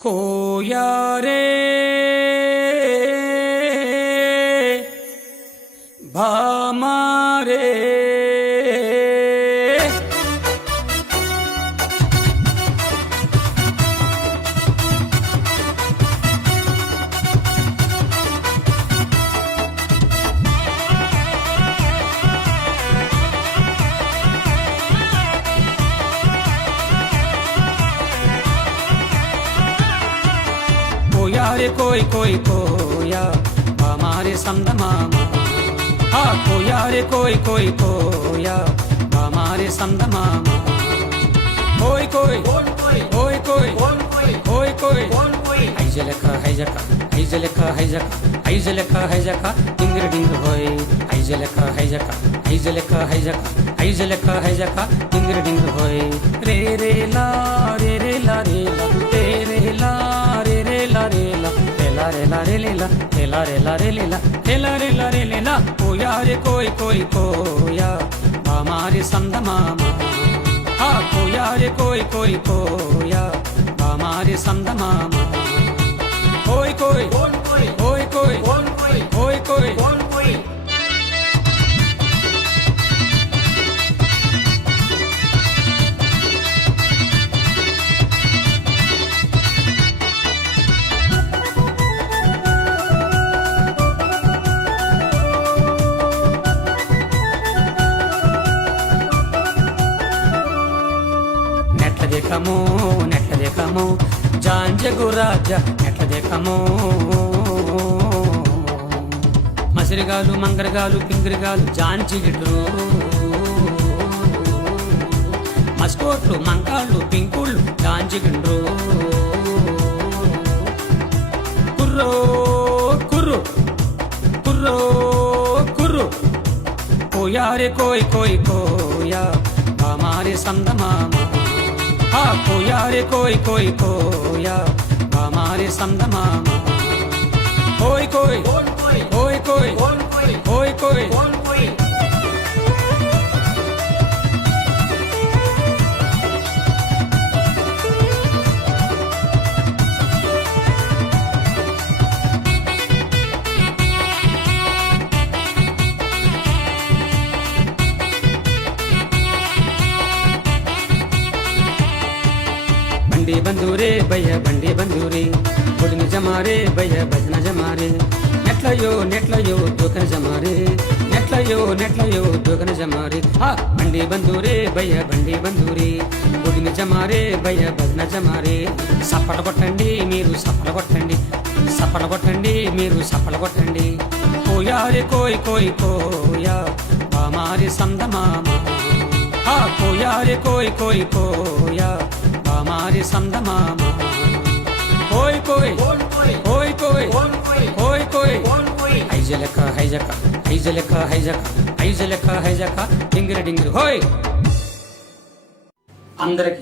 કોયારે ભામારે కోయా రే భామా రే కోయా రే కోయ్ కోయ్ కోయా భామారే సంద మామా హా కోయా రే కోయ్ కోయ్ కోయా భామారే సంద మామా కోయ్ కోయ్ కోయ్ కోయ్ కోయ్ కోయ్ ఐజలక హైజక ఐజలక హైజక ఐజలక హైజక డింగిర డింగ్ హోయ్ ఐజలక హైజక ఐజలక హైజక ఐజలక హైజక డింగిర డింగ్ హోయ్ రే రే లా రే రే లా రే లా రే లా రే లే లా రే లా రే లా రే లే లా రే లా రే లా రే లే లా కోయా రే కోయ్ కోయ్ కోయా. మామారి సంద మామా ఆ కోయా రే కోయ్ కోయ్ కోయా మామారి సంద మామా కోయ్ కోయ్ కోయ్. దేఖము నెట్ల దేఖము జాంజగు రాజ నెట్ల దేఖము మసిరిగాలు మంగరగాలు పింగరిగాలు జాంచి గిడ్రు మస్కోట్లు మంకాళ్ళు పింకుళ్ళు జాంచి గిండ్రు. కుర్రో కుర్రు. కుర్రో కుర్రు. కోయారే కోయ్ కోయ్ కోయా. మారే సందమామా हा कोया रे कोई कोई कोया हमारे संद मामा कोई कोई कोई कोई कोई कोई బండి బంధురే భయ బండి బంధురే బుడిని జమారే భయ భజన జమారే నెట్లయో నెట్లయో దూకన జమారే నెట్లయో నెట్లయో దూకన జమారే హా బండి బందూరే భయ బండి బందూరే బుడిని జమారే భయ భజన జమారే సఫల కొట్టండి మీరు సఫల కొట్టండి సఫల కొట్టండి మీరు సఫల కొట్టండి కోయారే కోయ్ కోయ్ కోయా బామారి సంద హా ఆ కోయారే కోయ్ కోయ్ కోయా అది సందమామ ఓయ్ కోయ్ ఓయ్ కోయ్ ఓయ్ కోయ్ హైజలక హైజక హైజలక హైజక హైజలక హైజక డింగిరి డింగిరి. హోయ్. అందరికి